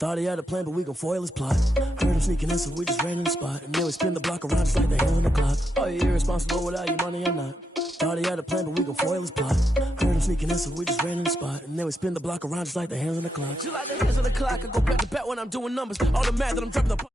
Thought he had a plan, but we gon' foil his plot. Heard him sneaking in, so we just ran in the spot. And then we spin the block around just like the hands on the clock. Are you irresponsible without your money or not? Thought he had a plan, but we gon' foil his plot. Heard him sneaking in, so we just ran in the spot. And then we spin the block around just like the hands on the clock. Just like the hands on the clock, I go back to back when I'm doing numbers. All the mad that I'm dropping the...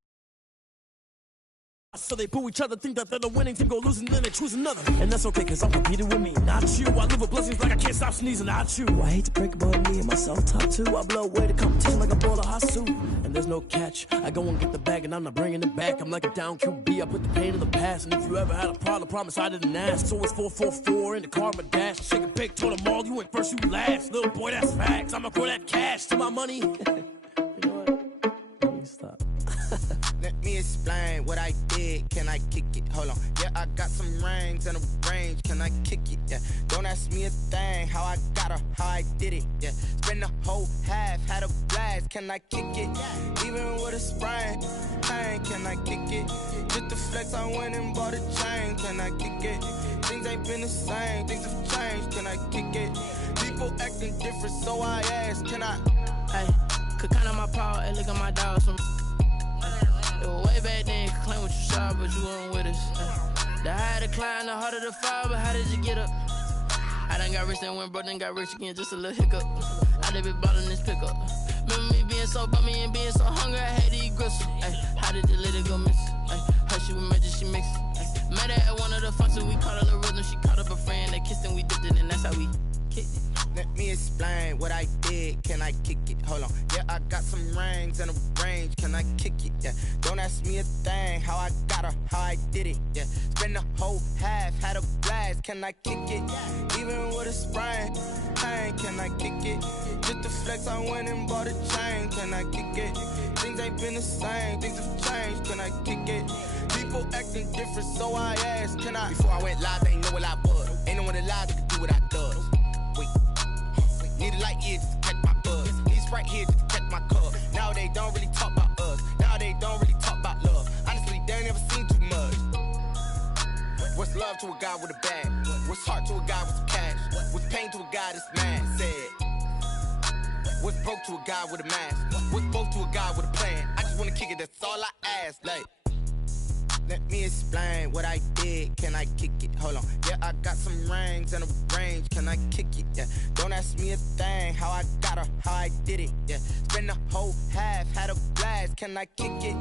So they boo each other, think that they're the winning team, go losing, then they choose another. And that's okay, cause I'm competing with me, not you. I live with blessings like I can't stop sneezing, not you. I hate to break it, but me and myself top two. I blow away the competition like a bowl of hot soup. And there's no catch, I go and get the bag and I'm not bringing it back. I'm like a down QB, I put the pain in the past. And if you ever had a problem, promise I didn't ask. So it's 444 in the car, my dash. Shake a big, told them all, you went first, you last. Little boy, that's facts, I'ma throw that cash to my money. You know what? Let me stop. Let me explain what I did. Can I kick it? Hold on. Yeah, I got some rings and a range. Can I kick it? Yeah. Don't ask me a thing. How I got her, how I did it. Yeah. Spend the whole half, had a blast. Can I kick it? Even with a sprain. Pain, can I kick it? Just the flex, I went and bought a chain. Can I kick it? Things ain't been the same. Things have changed. Can I kick it? People acting different, so I ask. Can I? Hey, could count on my power and look at my dogs. It was way back then, could claim what you saw, but you weren't with us. The higher the climb, the harder the fall, but how did you get up? I done got rich and went broke, then got rich again, just a little hiccup. I done been ballin' this pickup. Remember me being so bummy and being so hungry, I had to eat gristle. How did the lady go miss? Her she was magic, she mixed. Met her at one of the functions, we caught her the rhythm, she caught up a friend, they kissed and we dipped it, and that's how we kicked it. Let me explain what I did. Can I kick it? Hold on. Yeah, I got some rings and a range. Can I kick it? Yeah. Don't ask me a thing. How I got her, how I did it. Yeah. Spend the whole half, had a blast. Can I kick it? Even with a sprain. Pain, can I kick it? Just the flex, I went and bought a chain. Can I kick it? Things ain't been the same. Things have changed. Can I kick it? People acting different, so I asked. Can I? Before I went live, they ain't know what I was. Ain't no one alive that could do what I does. Wait. Need a light here just to catch my buzz. Need Sprite here just to catch my cup. Now they don't really talk about us. Now they don't really talk about love. Honestly, they ain't never seen too much. What's love to a guy with a bag? What's heart to a guy with some cash? What's pain to a guy that's mad? Said. What's broke to a guy with a mask? What's broke to a guy with a plan? I just wanna kick it, that's all I ask. Like, let me explain what I did. Can I kick it? Hold on. Yeah, I got some rings and a range. Can I kick it? Yeah. Don't ask me a thing. How I got her, how I did it. Yeah. Spend the whole half, had a blast. Can I kick it?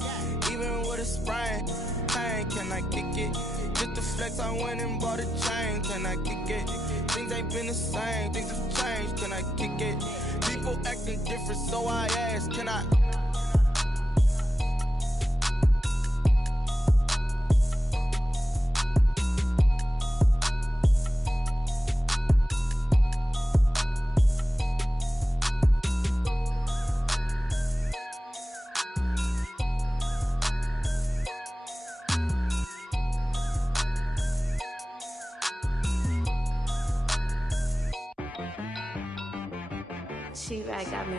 Even with a sprain. Pain, can I kick it? Just the flex, I went and bought a chain. Can I kick it? Things ain't been the same. Things have changed. Can I kick it? People acting different, so I ask. Can I? She-Rag got me.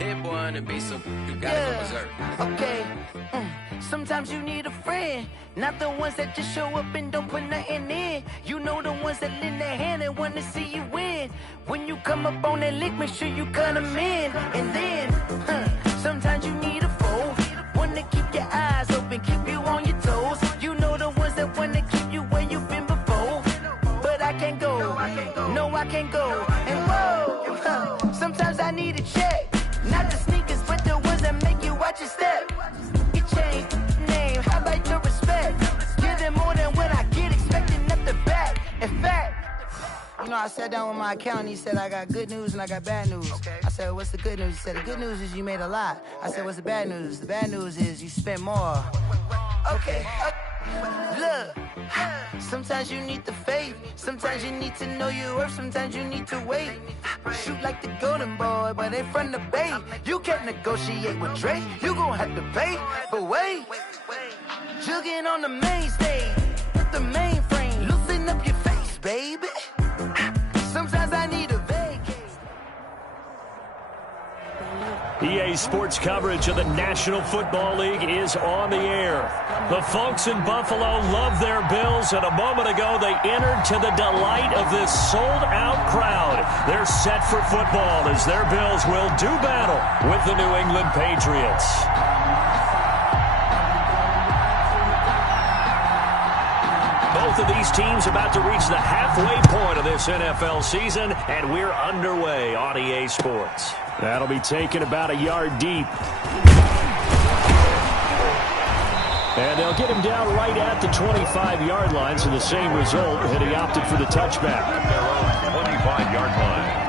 That boy on the beat, so you gotta go berserk. Okay. Sometimes you need a friend, not the ones that just show up and don't put nothing in. You know the ones that lend their hand and wanna see you win. When you come up on that lick, make sure you cut them in. And then, sometimes you need a foe, one to keep your eyes open, keep you on your toes. You know the ones that wanna keep you where you've been before. But I can't go, no I can't go. And whoa, sometimes I need a check, not the sneakers, but the ones that make you watch your step. Change name, how about your respect? Give them more than what I get, expecting up the back. In fact, you know, I sat down with my accountant, he said I got good news and I got bad news. Okay. I said, what's the good news? He said, the good news is you made a lot. I said, what's the bad news? The bad news is you spent more. Okay, look, sometimes you need the faith, sometimes you need to know your worth, sometimes you need to wait. Shoot like the golden boy, but in front of the bay. You can't negotiate with Drake, you gon' have to pay. But wait, jugging on the main stage, with the mainframe, loosen up your face, baby. Sometimes I need a vacate. EA Sports coverage of the National Football League is on the air. The folks in Buffalo love their Bills, and a moment ago they entered to the delight of this sold-out crowd. They're set for football as their Bills will do battle with the New England Patriots. Both of these teams about to reach the halfway point of this NFL season, and we're underway on EA Sports. That'll be taken about a yard deep. And they'll get him down right at the 25-yard line, so the same result, and he opted for the touchback. At their own 25-yard line.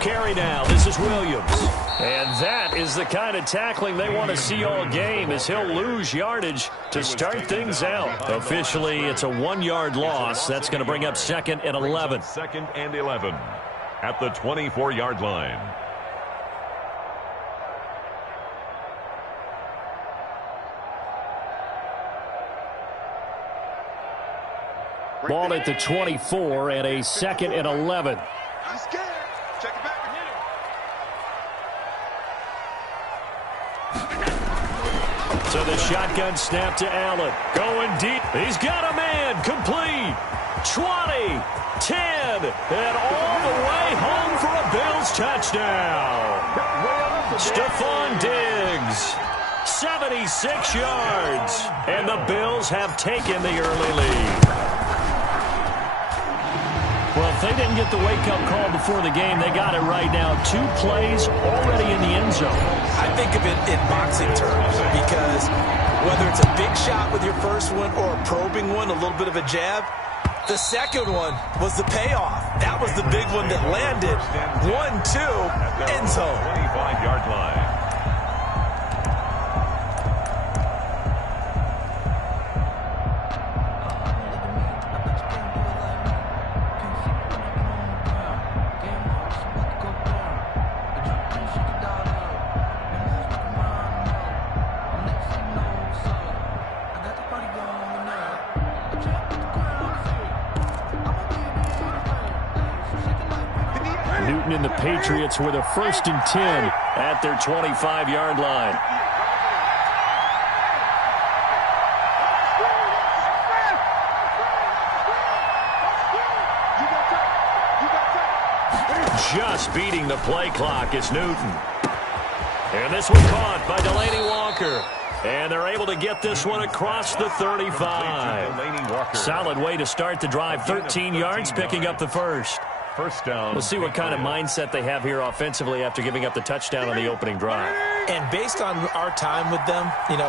Carry now. This is Williams. And that is the kind of tackling they want to see all game, as he'll lose yardage to start things out. Officially, it's a 1-yard loss. That's going to bring up 2nd and 11. 2nd and 11 at the 24-yard line. Ball at the 24 and a 2nd and 11. I'm scared. Check it back and hit him. So the shotgun snap to Allen. Going deep. He's got a man. Complete. 20, 10, and all the way home for a Bills touchdown. Stephon Diggs, 76 yards. And the Bills have taken the early lead. Well, if they didn't get the wake-up call before the game, they got it right now. 2 plays already in the end zone. I think of it in boxing terms because whether it's a big shot with your first one or a probing one, a little bit of a jab, the second one was the payoff. That was the big one that landed. 1-2, end zone. 25-yard line. And the Patriots with a 1st and 10 at their 25-yard line. Just beating the play clock is Newton. And this one caught by Delaney Walker. And they're able to get this one across the 35. Solid way to start the drive. 13 yards, picking up the first. First down. We'll see what kind of mindset they have here offensively after giving up the touchdown on the opening drive. And based on our time with them,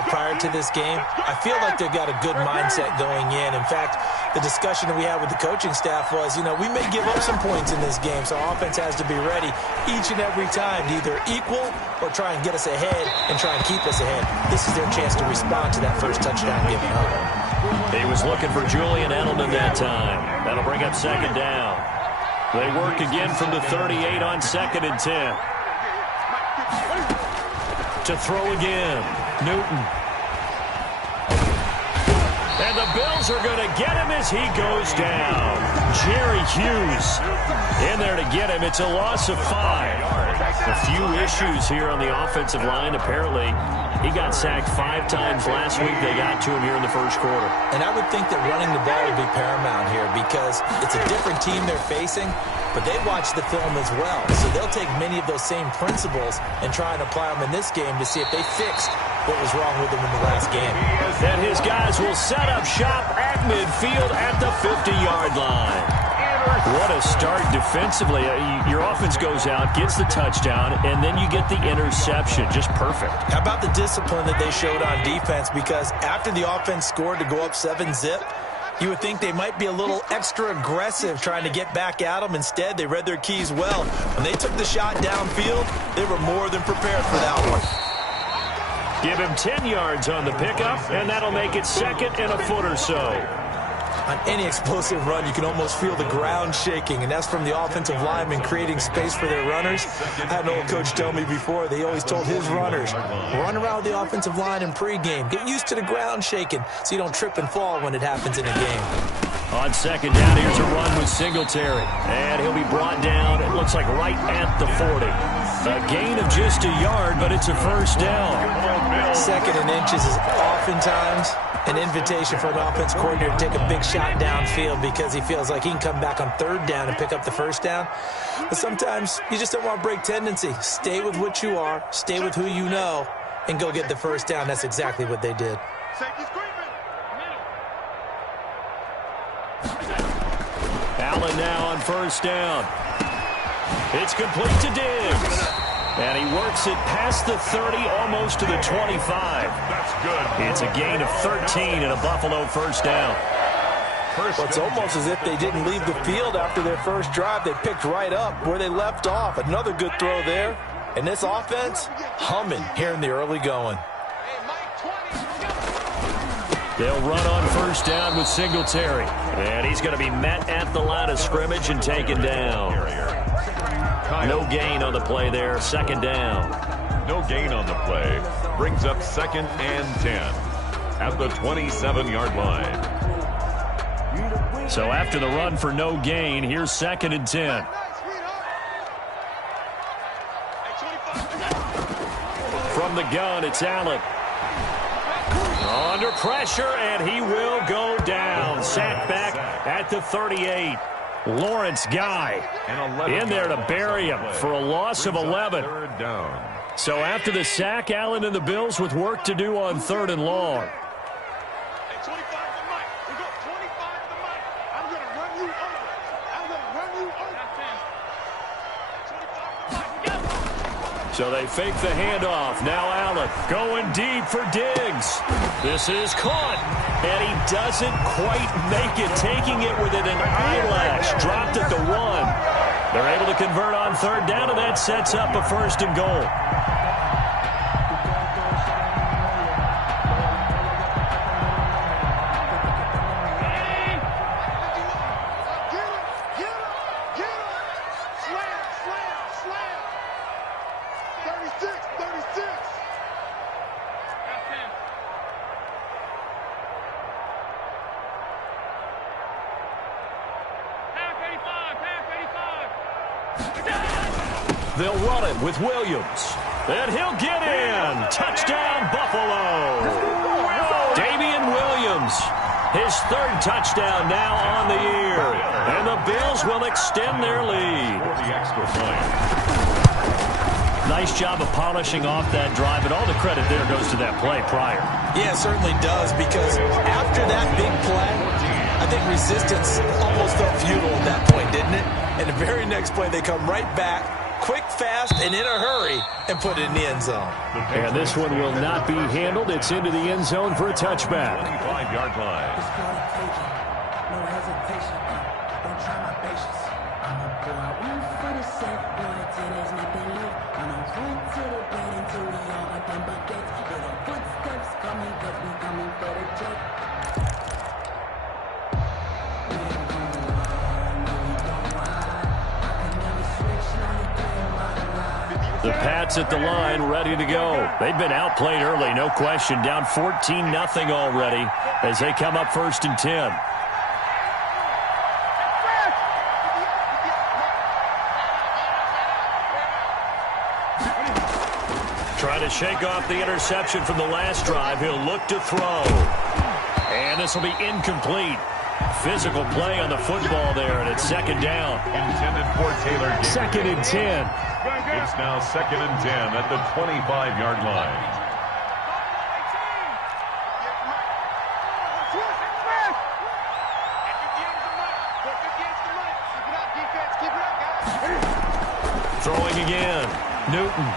prior to this game, I feel like they've got a good mindset going in. In fact, the discussion that we had with the coaching staff was, we may give up some points in this game, so our offense has to be ready each and every time to either equal or try and get us ahead and try and keep us ahead. This is their chance to respond to that first touchdown given up. He was looking for Julian Edelman that time. That'll bring up 2nd down. They work again from the 38 on 2nd and 10. To throw again, Newton. And the Bills are going to get him as he goes down. Jerry Hughes in there to get him. It's a loss of 5. A few issues here on the offensive line. Apparently, he got sacked 5 times last week. They got to him here in the first quarter. And I would think that running the ball would be paramount here because it's a different team they're facing, but they watch the film as well. So they'll take many of those same principles and try and apply them in this game to see if they fixed what was wrong with them in the last game. And his guys will set up shop at midfield at the 50-yard line. What a start defensively. Your offense goes out, gets the touchdown, and then you get the interception. Just perfect. How about the discipline that they showed on defense? Because after the offense scored to go up 7-zip, you would think they might be a little extra aggressive trying to get back at them. Instead, they read their keys well. When they took the shot downfield, they were more than prepared for that one. Give him 10 yards on the pickup, and that'll make it second and a foot or so. On any explosive run, you can almost feel the ground shaking, and that's from the offensive linemen creating space for their runners. I had an old coach tell me before, they always told his runners, run around the offensive line in pregame. Get used to the ground shaking so you don't trip and fall when it happens in a game. On second down, here's a run with Singletary. And he'll be brought down, it looks like right at the 40. A gain of just a yard, but it's a first down. Second and inches is oftentimes an invitation for an offense coordinator to take a big shot downfield because he feels like he can come back on third down and pick up the first down. But sometimes you just don't want to break tendency. Stay with what you are, stay with who you know, and go get the first down. That's exactly what they did. Allen now on first down. It's complete to Diggs. And he works it past the 30, almost to the 25. That's good. It's a gain of 13 and a Buffalo first down. Well, it's almost as if they didn't leave the field after their first drive. They picked right up where they left off. Another good throw there. And this offense, humming here in the early going. They'll run on first down with Singletary. And he's going to be met at the line of scrimmage and taken down. No gain on the play there, second down. No gain on the play. Brings up second and 10 at the 27-yard line. So after the run for no gain, here's second and 10. From the gun, it's Allen. Under pressure, and he will go down. Sacked back at the 38. Lawrence Guy in there to bury him for a loss of 11. Third down. So after the sack, Allen and the Bills with work to do on third and long. So they fake the handoff. Now Allen going deep for Diggs. This is caught. And he doesn't quite make it, taking it within an eyelash. Dropped at the 1. They're able to convert on third down, and that sets up a first and goal. They'll run it with Williams. And he'll get in. Touchdown, Buffalo. Damian Williams, his third touchdown now on the year. And the Bills will extend their lead. For the extra point. Nice job of polishing off that drive, and all the credit there goes to that play prior. Yeah, it certainly does, because after that big play, I think resistance almost felt futile at that point, didn't it? And the very next play, they come right back, quick, fast, and in a hurry, and put it in the end zone. And this one will not be handled. It's into the end zone for a touchback. 25-yard line. No hesitation. Don't try my patience. I'ma pour out one for the set, boy, till there's nothing left. I'ma run to the bed until we all got them buckets. Little footsteps coming, cause we coming for the check. The Pats at the line, ready to go. They've been outplayed early, no question. Down 14-0 already as they come up first and 10. Trying to shake off the interception from the last drive. He'll look to throw. And this will be incomplete. Physical play on the football there, and it's second down. Intended for Taylor. Second and 10. It's now second and 10 at the 25-yard line. Throwing again. Newton.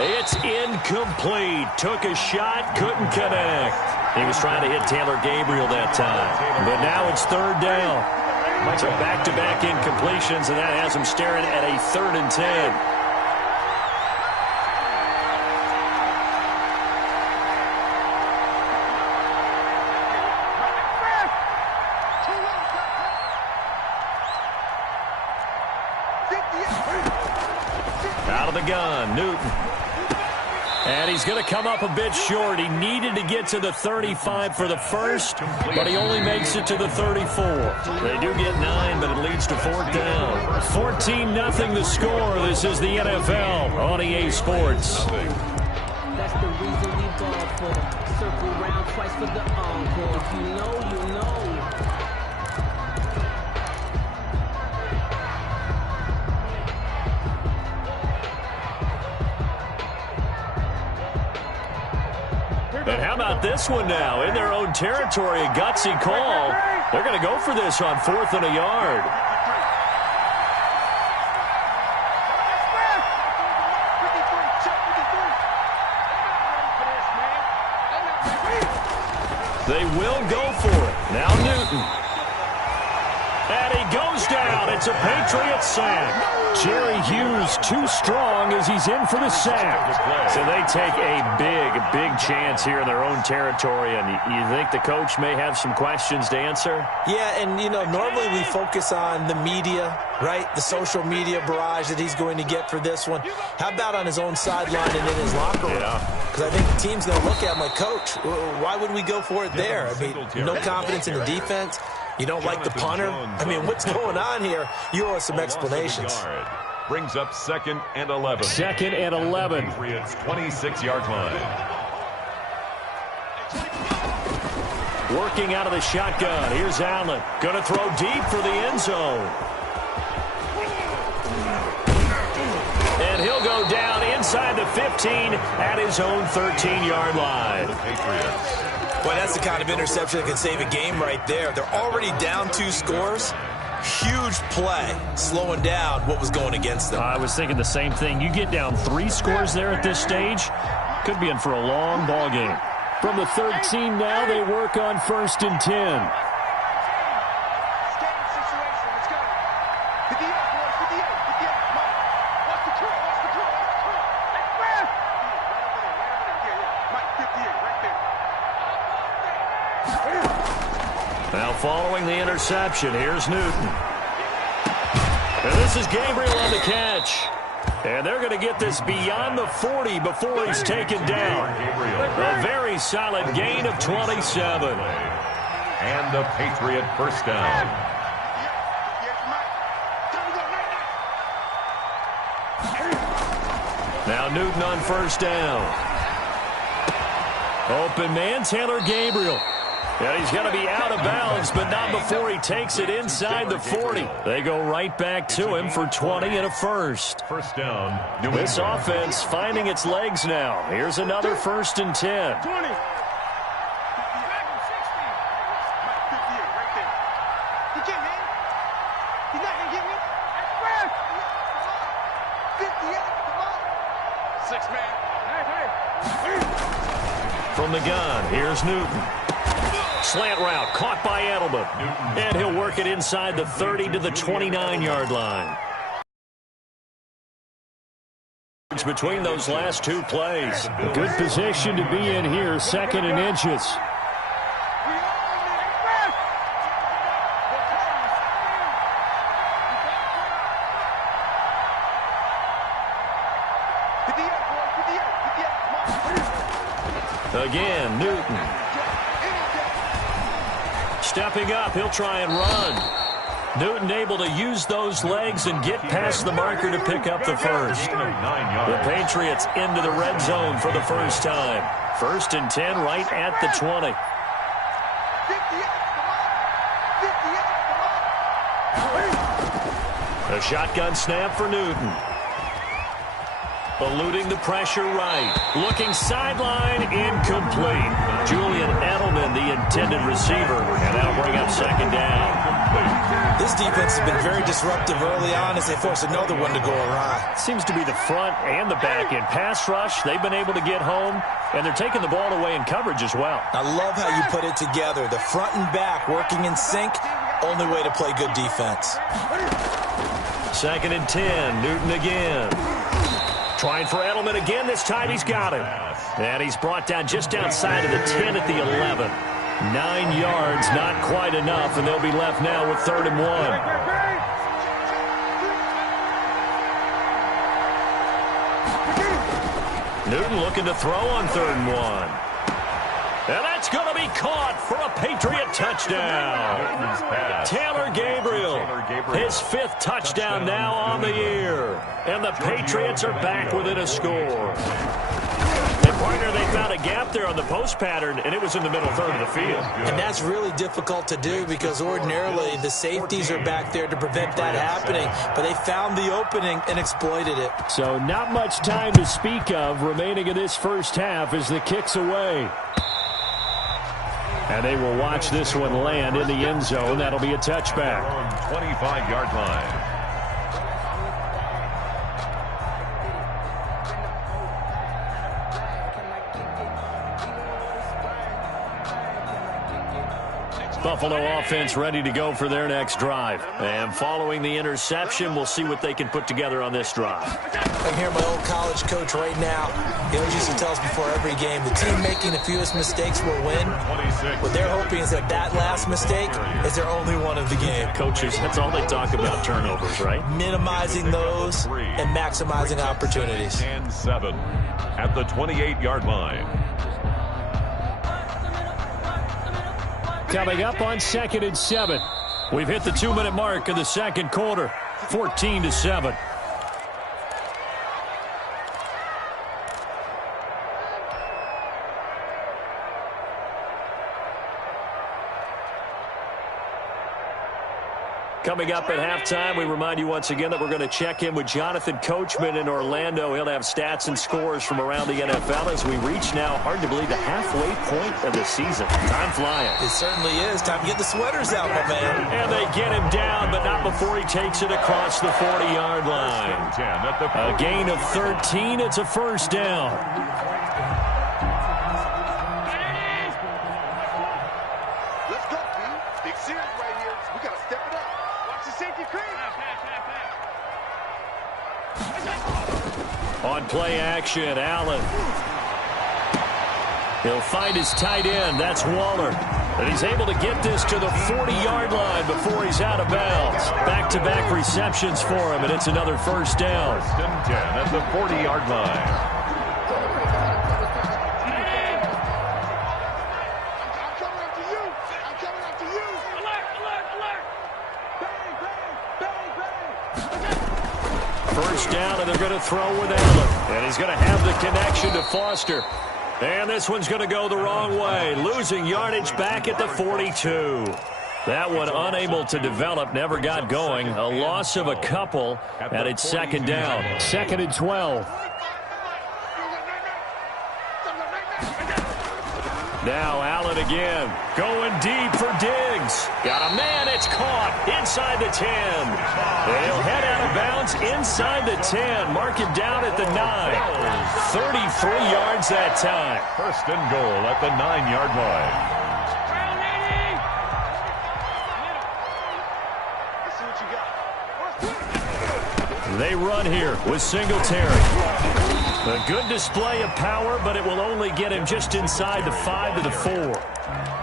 It's incomplete. Took a shot, couldn't connect. He was trying to hit Taylor Gabriel that time. But now it's third down. So back-to-back incompletions, and that has him staring at a 3rd and 10. From the gun, Newton. And he's going to come up a bit short. He needed to get to the 35 for the first, but he only makes it to the 34. They do get 9, but it leads to 4th down. 14-0 the score. This is the NFL on EA Sports. That's the reason we ball for. Circle round twice for the encore. If you know, you know. And how about this one now? In their own territory, a gutsy call. They're going to go for this on 4th and a yard. They will go for it. Now Newton. And he goes down. It's a Patriots sack. Jerry Hughes too strong as he's in for the sack. So they take a big chance here in their own territory. And you think the coach may have some questions to answer? Yeah, and, normally we focus on the media, right? The social media barrage that he's going to get for this one. How about on his own sideline and in his locker room? Because I think the team's going to look at him like, Coach, why would we go for it there? I mean, no confidence in the defense. You don't like the punter? I mean, what's going on here? You owe us some explanations. Brings up 2nd and 11. 2nd and 11. Patriots 26-yard line. Working out of the shotgun. Here's Allen. Going to throw deep for the end zone. And he'll go down inside the 15 at his own 13-yard line. Boy, that's the kind of interception that can save a game right there. They're already down 2 scores. Huge play, slowing down what was going against them. I was thinking the same thing. You get down 3 scores there at this stage, could be in for a long ball game. From the 13 now, they work on 1st and 10. Now following the interception, here's Newton. And this is Gabriel on the catch. And they're going to get this beyond the 40 before he's taken down. A very solid gain of 27. And a Patriot first down. Now Newton on 1st down. Open man, Taylor Gabriel. And he's going to be out of bounds, but not before he takes it inside the 40. They go right back to him for 20 and a first. First down. This offense finding its legs now. Here's another 1st and 10. 20. From the gun, here's Newton. Slant route caught by Edelman. And he'll work it inside the 30 to the 29-yard line. Between those last 2 plays. Good position to be in here, 2nd and inches. Again, Newton. Stepping up, he'll try and run. Newton able to use those legs and get past the marker to pick up the first. The Patriots into the red zone for the first time. 1st and 10 right at the 20. A shotgun snap for Newton. Eluding the pressure right. Looking sideline, incomplete. Julian Edelman, the intended receiver, and that'll bring up 2nd down. This defense has been very disruptive early on as they force another one to go awry. Seems to be the front and the back end. Pass rush, they've been able to get home, and they're taking the ball away in coverage as well. I love how you put it together. The front and back working in sync, only way to play good defense. 2nd and 10, Newton again. Trying for Edelman again. This time he's got him. And he's brought down just outside of the 10 at the 11. 9 yards, not quite enough, and they'll be left now with 3rd and 1. Newton looking to throw on 3rd and 1. And that's going to be caught for a Patriot touchdown. Taylor Gabriel, his 5th touchdown now on the year. And the Patriots are back within a score. And, partner, they found a gap there on the post pattern, and it was in the middle third of the field. And that's really difficult to do because ordinarily the safeties are back there to prevent that happening. But they found the opening and exploited it. So not much time to speak of remaining in this first half as the kick's away. And they will watch this one land in the end zone. That'll be a touchback. 25-yard line. Buffalo offense ready to go for their next drive. And following the interception, we'll see what they can put together on this drive. I hear my old college coach right now. He always used to tell us before every game, the team making the fewest mistakes will win. What they're hoping is that last mistake is their only one of the game. Coaches, that's all they talk about, turnovers, right? Minimizing those and maximizing opportunities. And 7 at the 28-yard line. Coming up on 2nd and 7. We've hit the 2-minute mark of the second quarter. 14-7. Coming up at halftime, we remind you once again that we're going to check in with Jonathan Coachman in Orlando. He'll have stats and scores from around the NFL as we reach now, hard to believe, the halfway point of the season. Time flying. It certainly is. Time to get the sweaters out, my man. And they get him down, but not before he takes it across the 40-yard line. A gain of 13. It's a first down. Let's go, B. Big series right here. We got to step it up. Watch the safety creep. On play action, Allen. He'll find his tight end. That's Waller. And he's able to get this to the 40-yard line before he's out of bounds. Back-to-back receptions for him, and it's another first down. 1st and 10 at the 40-yard line. First down, and they're going to throw with Allen. And he's going to have the connection to Foster. And this one's going to go the wrong way. Losing yardage back at the 42. That one unable to develop, never got going. A loss of a couple, and it's 2nd down. 2nd and 12. Now Allen again, going deep for Diggs. Got a man, it's caught inside the 10. And he'll head out of bounds inside the 10. Mark him down at the 9. 33 yards that time. 1st and goal at the 9-yard line. They run here with Singletary. A good display of power, but it will only get him just inside the 5 to the 4.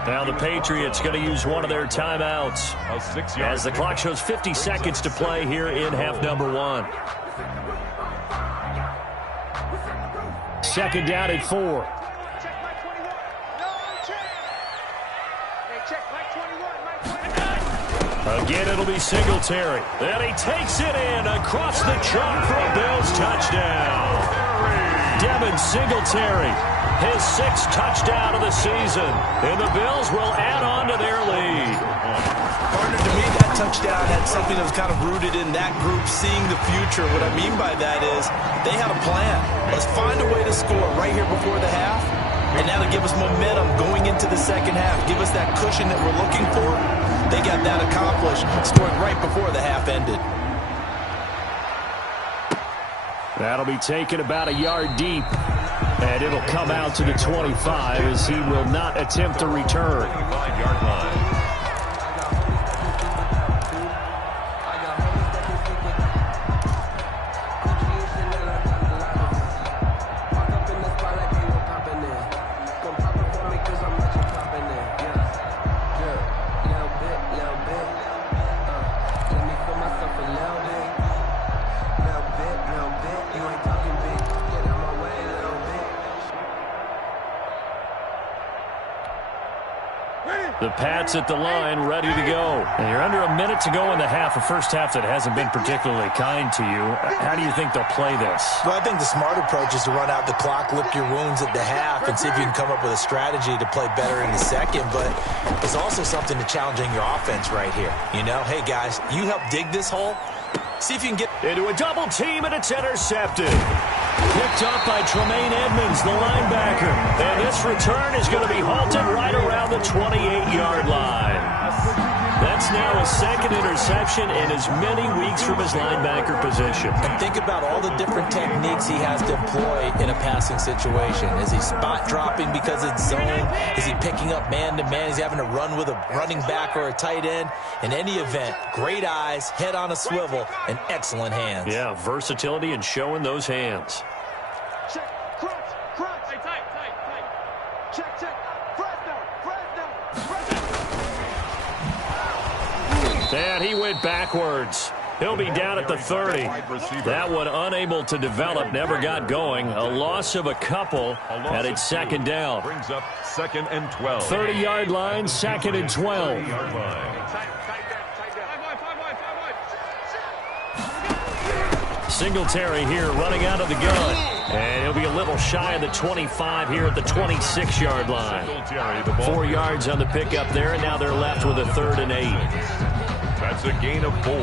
Now the Patriots going to use one of their timeouts as the clock shows 50 seconds to play here in half number 1. 2nd down at 4. Again, it'll be Singletary. And he takes it in across the chalk for a Bills touchdown. Devin Singletary, his 6th touchdown of the season. And the Bills will add on to their lead. Partner, to me, that touchdown had something that was kind of rooted in that group seeing the future. What I mean by that is they had a plan. Let's find a way to score right here before the half. And that'll give us momentum going into the second half. Give us that cushion that we're looking for. They got that accomplished, scoring right before the half ended. That'll be taken about a yard deep. And it'll come out to the 25 as he will not attempt to return. 5-yard line. The Pats at the line, ready to go. And you're under a minute to go in the half, a first half that hasn't been particularly kind to you. How do you think they'll play this? Well, I think the smart approach is to run out the clock, lick your wounds at the half, and see if you can come up with a strategy to play better in the second. But there's also something to challenging your offense right here. You know, hey, guys, you help dig this hole. See if you can get into a double team, and it's intercepted. Picked up by Tremaine Edmonds, the linebacker. And this return is going to be halted right around the 28-yard line. That's now a second interception in as many weeks from his linebacker position. And think about all the different techniques he has to employ in a passing situation. Is he spot dropping because it's zone? Is he picking up man-to-man? Is he having to run with a running back or a tight end? In any event, great eyes, head on a swivel, and excellent hands. Yeah, versatility and showing those hands. Check, crunch. Hey, tight. Check, Fresno. And he went backwards. He'll be down at the 30. That one unable to develop, never got going. A loss of a couple, and it's second down. Brings up second and 12. 30-yard line, second and 12. Singletary here running out of the gun. And he'll be a little shy of the 25 here at the 26-yard line. 4 yards on the pickup there, and now they're left with a 3rd and 8. That's a gain of 4.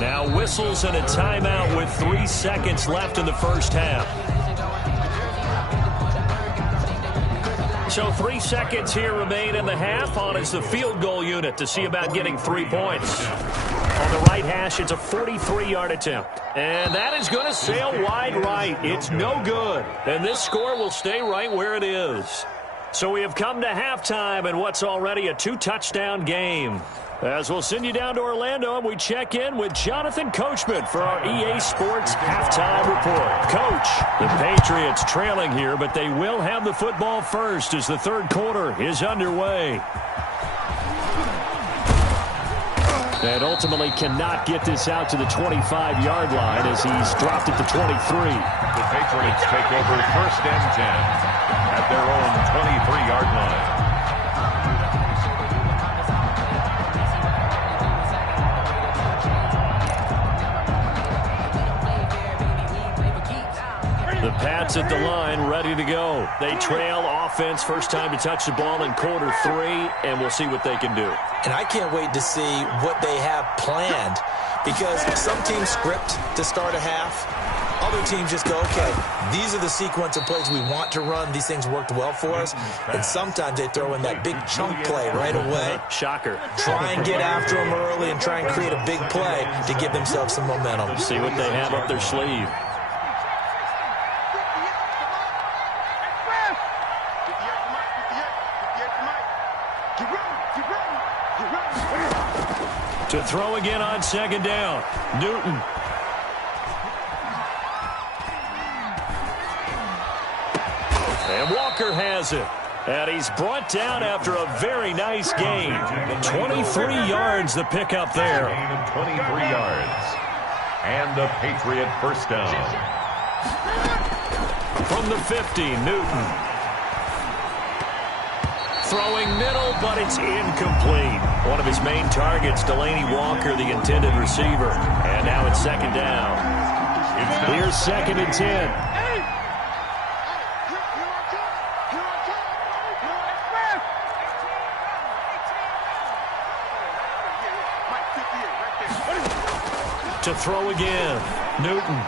Now whistles and a timeout with 3 seconds left in the first half. So 3 seconds here remain in the half. On is the field goal unit to see about getting 3 points. On the right hash, it's a 43-yard attempt. And that is going to sail wide right. It's no good. And this score will stay right where it is. So we have come to halftime in what's already a 2-touchdown game. As we'll send you down to Orlando, and we check in with Jonathan Coachman for our EA Sports Halftime Report. Coach, the Patriots trailing here, but they will have the football first as the third quarter is underway. And ultimately cannot get this out to the 25-yard line as he's dropped it to 23. The Patriots take over first and 10 at their own 23-yard line. The Pats at the line, ready to go. They trail offense, first time to touch the ball in quarter 3, and we'll see what they can do. And I can't wait to see what they have planned, because some teams script to start a half. Other teams just go, okay, these are the sequence of plays we want to run. These things worked well for us. And sometimes they throw in that big chunk play right away. Shocker. Try and get after them early and try and create a big play to give themselves some momentum. See what they have up their sleeve. To throw again on second down. Newton. And Walker has it. And he's brought down after a very nice gain. 23 yards the pickup there. Gain of 23 yards. And the Patriot first down. From the 50, Newton. Throwing middle, but it's incomplete. One of his main targets, Delaney Walker, the intended receiver. And now it's second down. Here's second and 10. To throw again. Newton.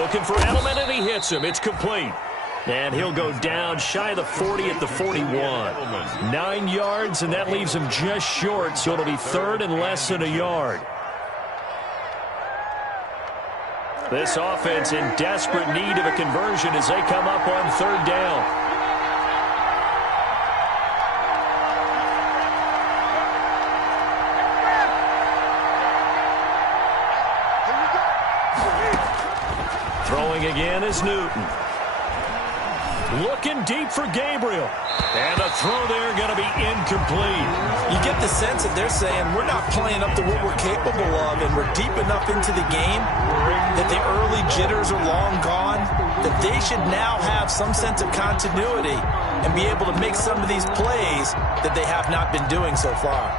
Looking for Edelman, and he hits him. It's complete. And he'll go down shy of the 40 at the 41. 9 yards, and that leaves him just short, so it'll be third and less than a yard. This offense in desperate need of a conversion as they come up on third down. Throwing again is Newton. Looking deep for Gabriel. And a throw there going to be incomplete. You get the sense that they're saying we're not playing up to what we're capable of, and we're deep enough into the game that the early jitters are long gone, that they should now have some sense of continuity and be able to make some of these plays that they have not been doing so far.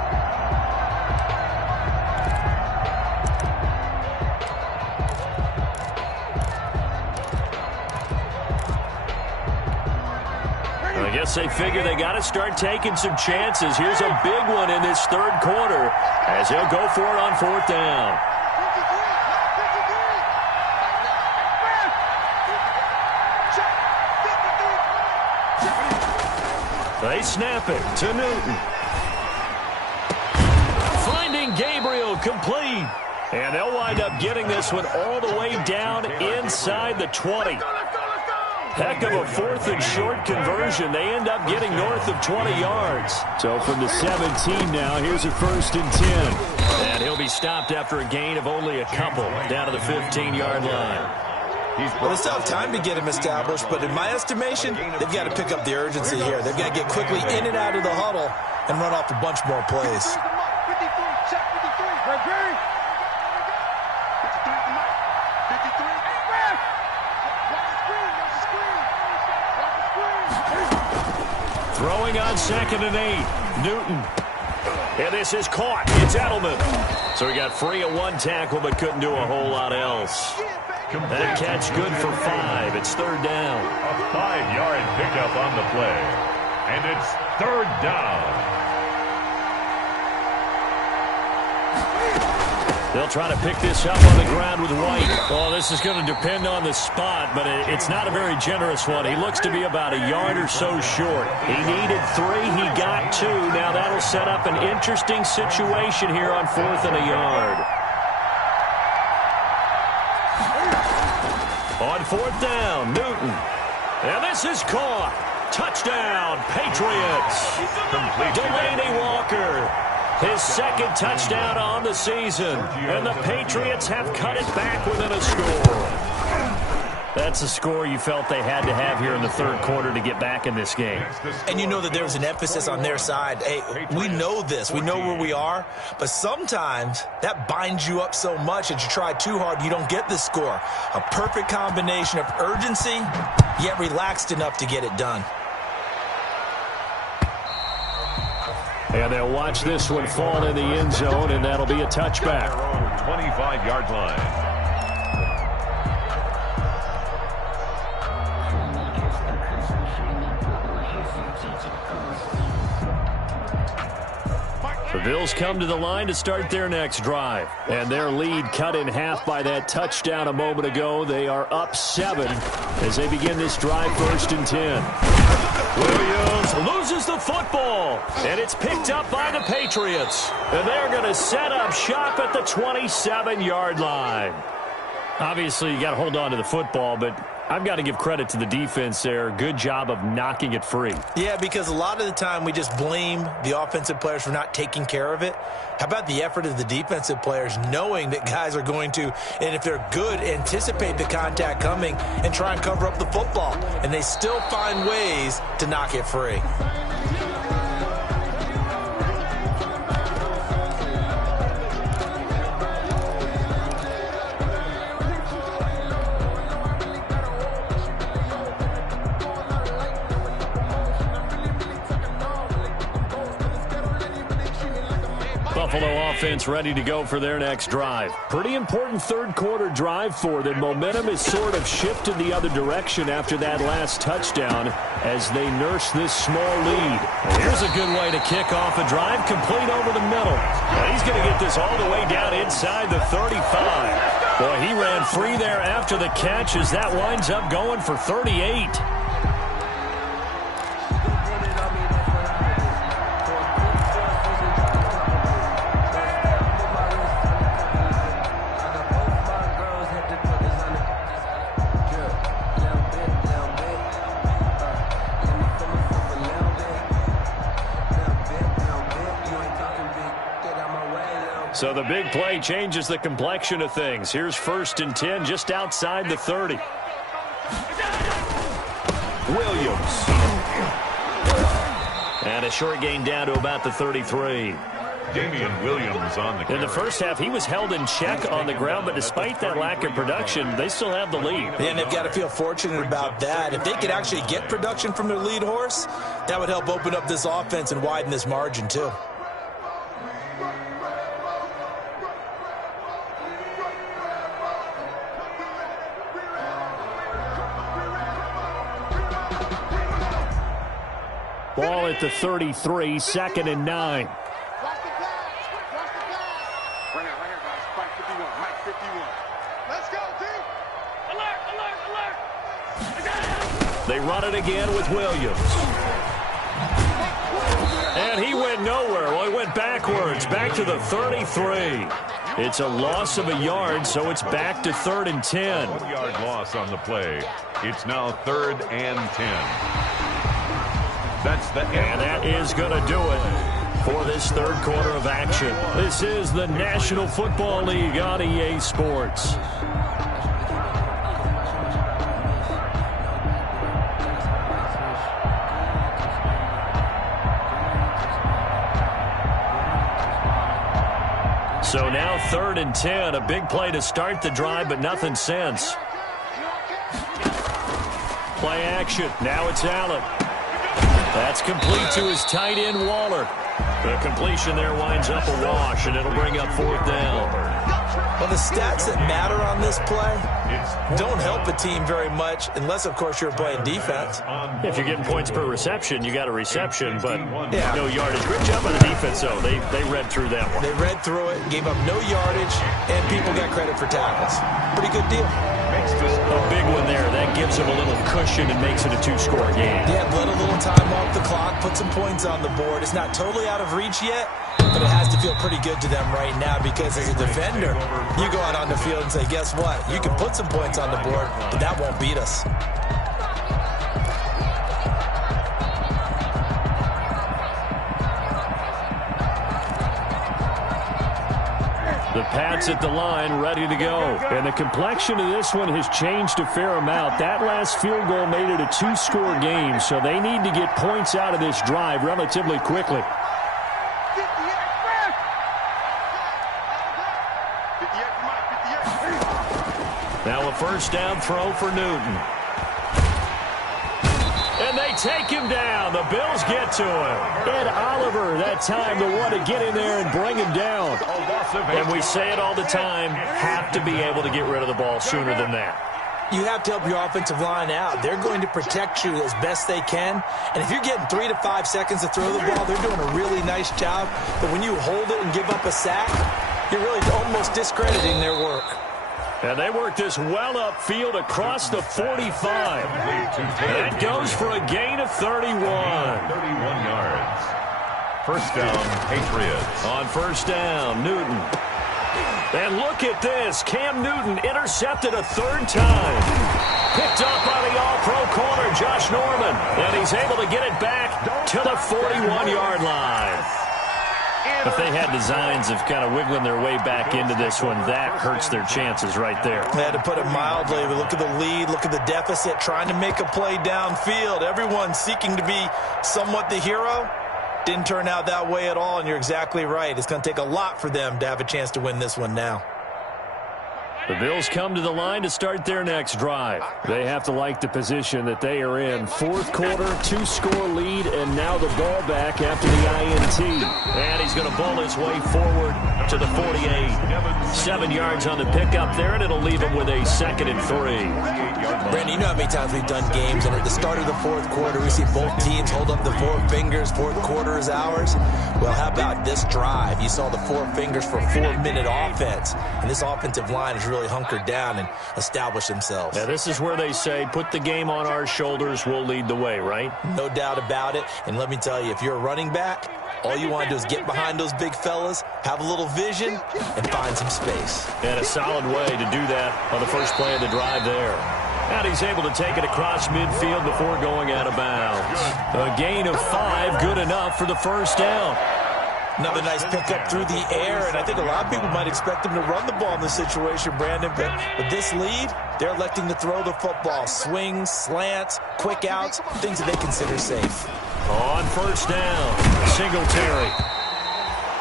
I guess they figure they got to start taking some chances. Here's a big one in this third quarter as he'll go for it on fourth down. They snap it to Newton. Finding Gabriel complete. And they'll wind up getting this one all the way down inside the 20. Heck of a fourth and short conversion. They end up getting north of 20 yards. So from the 17 now, here's a 1st and 10. And he'll be stopped after a gain of only a couple down to the 15-yard line. Well, they still have time to get him established, but in my estimation, they've got to pick up the urgency here. They've got to get quickly in and out of the huddle and run off a bunch more plays. Throwing on 2nd and 8. Newton. And this is caught. It's Edelman. So he got free of one tackle but couldn't do a whole lot else. That catch good for 5. It's 3rd down. A 5-yard pickup on the play. And it's 3rd down. They'll try to pick this up on the ground with White. Oh, this is going to depend on the spot, but it's not a very generous one. He looks to be about a yard or so short. He needed 3. He got 2. Now that'll set up an interesting situation here on 4th and a yard. On 4th down, Newton. And this is caught. Touchdown, Patriots. Delaney Walker. His 2nd touchdown on the season. And the Patriots have cut it back within a score. That's a score you felt they had to have here in the 3rd quarter to get back in this game. And you know that there's an emphasis on their side. Hey, we know this. We know where we are. But sometimes that binds you up so much that you try too hard, you don't get the score. A perfect combination of urgency, yet relaxed enough to get it done. And they'll watch this one fall in the end zone, and that'll be a touchback. 25-yard line. The Bills come to the line to start their next drive. And their lead cut in half by that touchdown a moment ago. They are up 7 as they begin this drive 1st and 10. Williams loses the football, and it's picked up by the Patriots. And they're going to set up shop at the 27-yard line. Obviously, you got to hold on to the football, but I've got to give credit to the defense there. Good job of knocking it free. Yeah, because a lot of the time we just blame the offensive players for not taking care of it. How about the effort of the defensive players knowing that guys are going to, and if they're good, anticipate the contact coming and try and cover up the football. And they still find ways to knock it free. Buffalo offense ready to go for their next drive. Pretty important 3rd quarter drive for them. Momentum has sort of shifted the other direction after that last touchdown as they nurse this small lead. And here's a good way to kick off a drive, complete over the middle. Now he's going to get this all the way down inside the 35. Boy, he ran free there after the catch as that winds up going for 38. So the big play changes the complexion of things. Here's 1st and 10 just outside the 30. Williams. And a short gain down to about the 33. Damian Williams on the carry. In the first half, he was held in check on the ground, but despite that lack of production, they still have the lead. And they've got to feel fortunate about that. If they could actually get production from their lead horse, that would help open up this offense and widen this margin too. Ball at the 33, 2nd and 9. Right here, guys. Mike 51. Mike 51. Let's go, D. Alert, alert, alert. They run it again with Williams. And he went nowhere. Well, he went backwards, back to the 33. It's a loss of a yard, so it's back to 3rd and 10. 1-yard loss on the play. It's now 3rd and 10. That's the end. And that is going to do it for this third quarter of action. This is the National Football League on EA Sports. So now 3rd and 10, a big play to start the drive, but nothing since. Play action. Now it's Allen. That's complete to his tight end, Waller. The completion there winds up a wash, and it'll bring up 4th down. Well, the stats that matter on this play don't help a team very much unless, of course, you're playing defense. If you're getting points per reception, you got a reception, but no yardage. Great job on the defense, though. They read through that one. They read through it, gave up no yardage, and people got credit for tackles. Pretty good deal. A big one there. That gives them a little cushion and makes it a 2-score game. Yeah, let a little time off the clock, put some points on the board. It's not totally out of reach yet, but it has to feel pretty good to them right now because as a defender, you go out on the field and say, guess what? You can put some points on the board, but that won't beat us. The Pats at the line, ready to go. And the complexion of this one has changed a fair amount. That last field goal made it a 2-score game, so they need to get points out of this drive relatively quickly. Now a 1st down throw for Newton. And they take him down. The Bills get to him. Ed Oliver, that time, the one to get in there and bring him down. And we say it all the time, have to be able to get rid of the ball sooner than that. You have to help your offensive line out. They're going to protect you as best they can. And if you're getting 3 to 5 seconds to throw the ball, they're doing a really nice job. But when you hold it and give up a sack, you're really almost discrediting their work. And they work this well upfield across the 45. That goes for a gain of 31. 31 yards. 1st down, Patriots. On 1st down, Newton. And look at this. Cam Newton intercepted a 3rd time. Picked up by the all-pro corner, Josh Norman. And he's able to get it back to the 41-yard line. If they had designs of kind of wiggling their way back into this one, that hurts their chances right there. They had to put it mildly. But look at the lead, look at the deficit, trying to make a play downfield. Everyone seeking to be somewhat the hero. Didn't turn out that way at all, and you're exactly right. It's going to take a lot for them to have a chance to win this one now. The Bills come to the line to start their next drive. They have to like the position that they are in. 4th quarter, 2-score lead, and now the ball back after the INT. And he's going to ball his way forward to the 48. 7 yards on the pickup there, and it'll leave him with a 2nd and 3. Brandon, you know how many times we've done games, and at the start of the 4th quarter, we see both teams hold up the 4 fingers, 4th quarter is ours. Well, how about this drive? You saw the 4 fingers for 4-minute offense, and this offensive line is really hunkered down and established themselves. Now, this is where they say, put the game on our shoulders, we'll lead the way, right? No doubt about it, and let me tell you, if you're a running back, all you want to do is get behind those big fellas, have a little vision, and find some space. And a solid way to do that on the first play of the drive there. And he's able to take it across midfield before going out of bounds. A gain of 5, good enough for the 1st down. Another nice pickup through the air, and I think a lot of people might expect him to run the ball in this situation, Brandon, but with this lead, they're electing to throw the football. Swings, slants, quick outs, things that they consider safe. On 1st down, Singletary.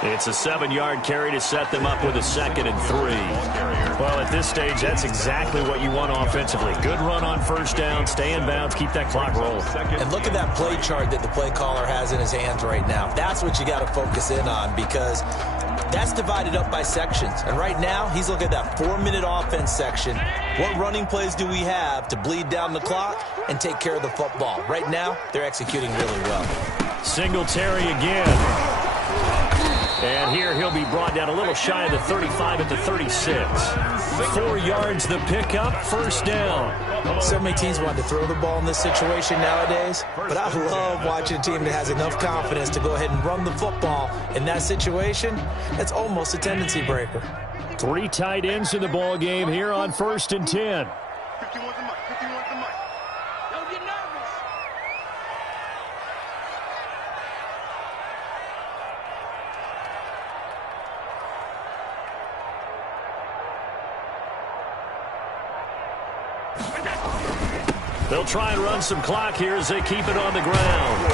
It's a 7-yard carry to set them up with a 2nd and 3. Well, at this stage, that's exactly what you want offensively. Good run on first down, stay in bounds, keep that clock rolling. And look at that play chart that the play caller has in his hands right now. That's what you got to focus in on, because that's divided up by sections. And right now, he's looking at that 4-minute offense section. What running plays do we have to bleed down the clock and take care of the football? Right now, they're executing really well. Singletary again. And here he'll be brought down a little shy of the 35 at the 36. 4 yards the pickup, first down. So many teams want to throw the ball in this situation nowadays, but I love watching a team that has enough confidence to go ahead and run the football in that situation. That's almost a tendency breaker. 3 tight ends in the ball game here on 1st and 10. 51's the mic. 51's the mic. Don't get nervous. They'll try and run some clock here as they keep it on the ground.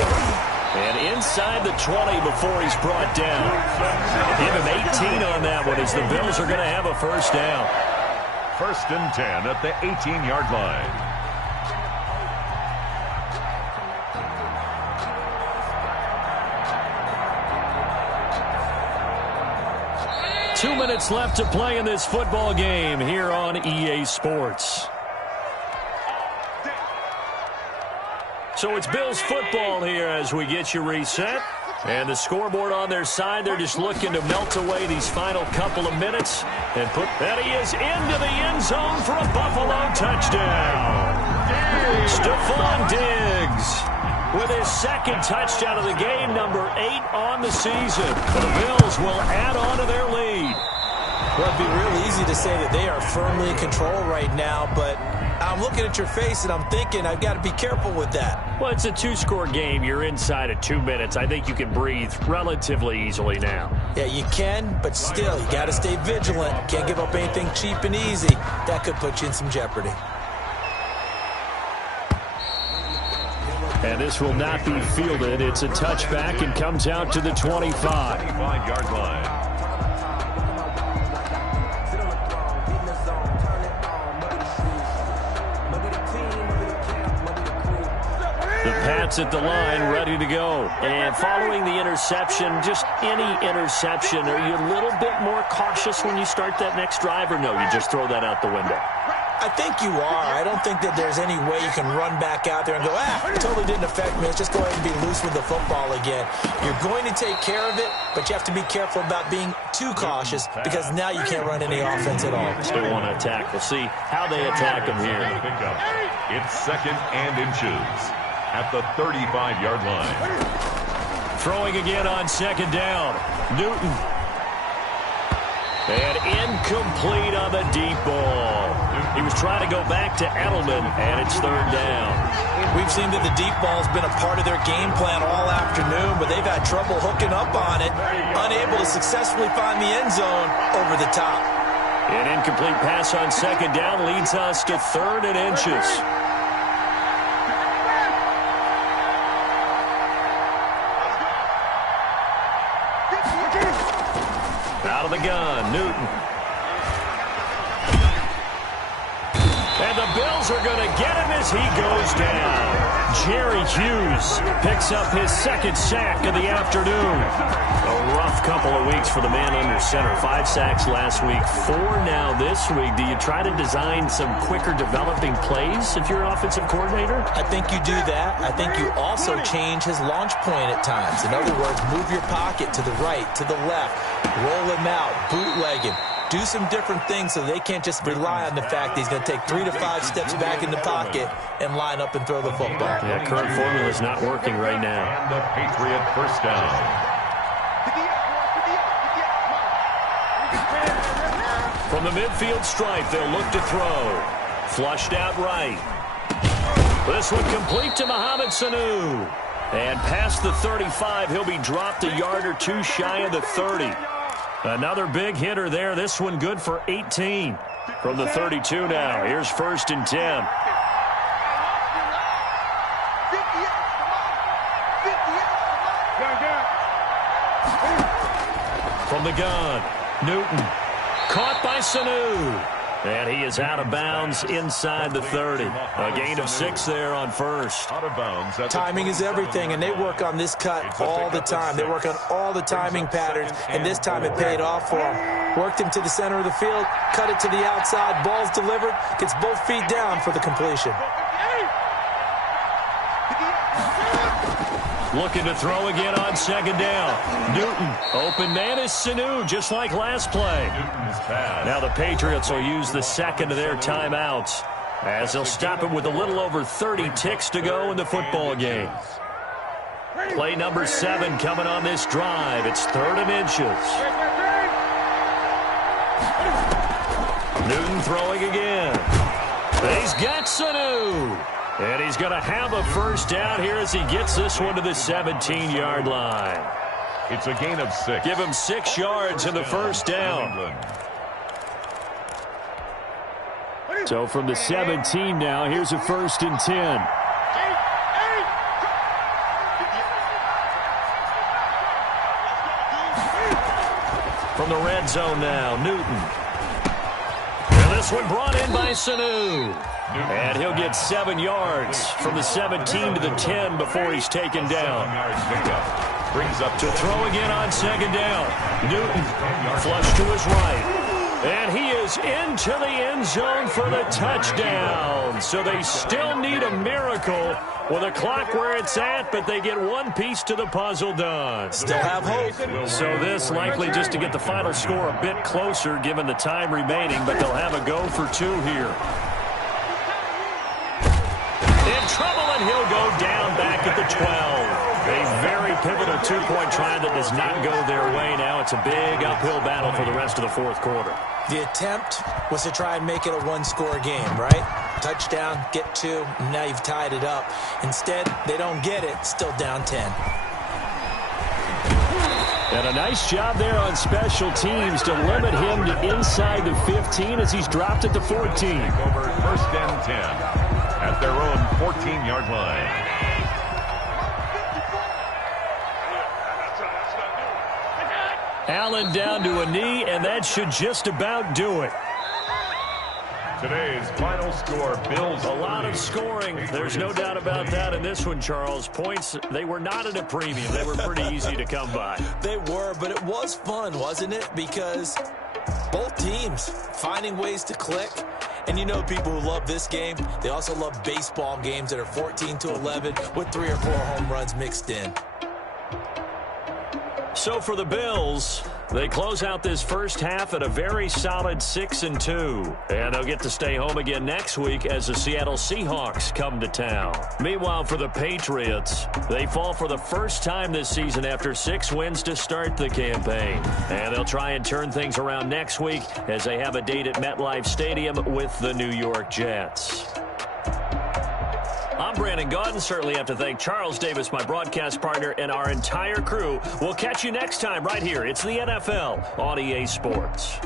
And inside the 20 before he's brought down. Give him 18 on that one as the Bills are going to have a first down. 1st and 10 at the 18-yard line. Two minutes left to play in this football game here on EA Sports. So it's Bills football here as we get you reset. And the scoreboard on their side, they're just looking to melt away these final couple of minutes. And he is into the end zone for a Buffalo touchdown. Stephon Diggs with his 2nd touchdown of the game, number 8 on the season. The Bills will add on to their lead. Well, it'd be real easy to say that they are firmly in control right now, but I'm looking at your face and I'm thinking I've got to be careful with that. Well, it's a 2-score game. You're inside of 2 minutes. I think you can breathe relatively easily now. Yeah, you can, but still, you got to stay vigilant. Can't give up anything cheap and easy. That could put you in some jeopardy. And this will not be fielded. It's a touchback and comes out to the 25. 25-yard line. The Pats at the line, ready to go. And following the interception, just any interception, are you a little bit more cautious when you start that next drive, or no, you just throw that out the window? I think you are. I don't think that there's any way you can run back out there and go, it totally didn't affect me. Let's just go ahead and be loose with the football again. You're going to take care of it, but you have to be careful about being too cautious because now you can't run any offense at all. Still want to attack. We'll see how they attack them here. It's 2nd and inches at the 35-yard line. Throwing again on 2nd down. Newton. And incomplete on the deep ball. He was trying to go back to Edelman, and it's 3rd down. We've seen that the deep ball has been a part of their game plan all afternoon, but they've had trouble hooking up on it, unable to successfully find the end zone over the top. An incomplete pass on 2nd down leads us to 3rd and inches. Out of the gun, Newton. And the Bills are going to get him as he goes down. Jerry Hughes picks up his 2nd sack of the afternoon. A rough couple of weeks for the man under center. 5 sacks last week, 4 now this week. Do you try to design some quicker developing plays if you're an offensive coordinator? I think you do that. I think you also change his launch point at times. In other words, move your pocket to the right, to the left, roll him out, bootleg him. Do some different things so they can't just rely on the fact that he's going to take 3 to 5 steps back in the pocket and line up and throw the football. Yeah, current formula is not working right now. And the Patriot first down. From the midfield stripe, they'll look to throw. Flushed out right. This one complete to Mohamed Sanu. And past the 35, he'll be dropped a yard or 2 shy of the 30. Another big hitter there. This one good for 18. From the 32 now. Here's 1st and 10. from the gun. Newton caught by Sanu. And he is out of bounds inside the 30. A gain of 6 there on first. Out of bounds. Timing is everything, and they work on this cut all the time. They work on all the timing patterns, and this time it paid off for him. Worked him to the center of the field, cut it to the outside, ball's delivered, gets both feet down for the completion. Looking to throw again on second down. Newton, open man is Sanu, just like last play. Now the Patriots will use the second of their timeouts as they'll stop it with a little over 30 ticks to go in the football game. Play number 7 coming on this drive. It's 3rd and inches. Newton throwing again. He's got Sanu. And he's going to have a first down here as he gets this one to the 17-yard line. It's a gain of 6. Give him 6 yards in the first down. So from the 17 now, here's a 1st and 10. From the red zone now, Newton. And this one brought in by Sanu. And he'll get 7 yards from the 17 to the 10 before he's taken down. Brings up to throw again on second down. Newton flush to his right. And he is into the end zone for the touchdown. So they still need a miracle with a clock where it's at, but they get one piece to the puzzle done. Still have hope. So this likely just to get the final score a bit closer given the time remaining, but they'll have a go for 2 here. In trouble, and he'll go down back at the 12. A very pivotal 2-point try that does not go their way. Now it's a big uphill battle for the rest of the 4th quarter. The attempt was to try and make it a 1-score game, right? Touchdown, get 2, and now you've tied it up. Instead, they don't get it, still down 10. And a nice job there on special teams to limit him to inside the 15 as he's dropped at the 14. Over 1st and 10 at their own 14-yard line. Allen down to a knee, and that should just about do it. Today's final score, Bills. A lot of scoring. There's no doubt about that in this one, Charles. Points, they were not at a premium. They were pretty easy to come by. They were, but it was fun, wasn't it? Because both teams finding ways to click. And you know people who love this game, they also love baseball games that are 14-11 with 3 or 4 home runs mixed in. So for the Bills, they close out this first half at a very solid 6-2. And they'll get to stay home again next week as the Seattle Seahawks come to town. Meanwhile, for the Patriots, they fall for the first time this season after 6 wins to start the campaign. And they'll try and turn things around next week as they have a date at MetLife Stadium with the New York Jets. I'm Brandon Gaudin. Certainly have to thank Charles Davis, my broadcast partner, and our entire crew. We'll catch you next time right here. It's the NFL on EA Sports.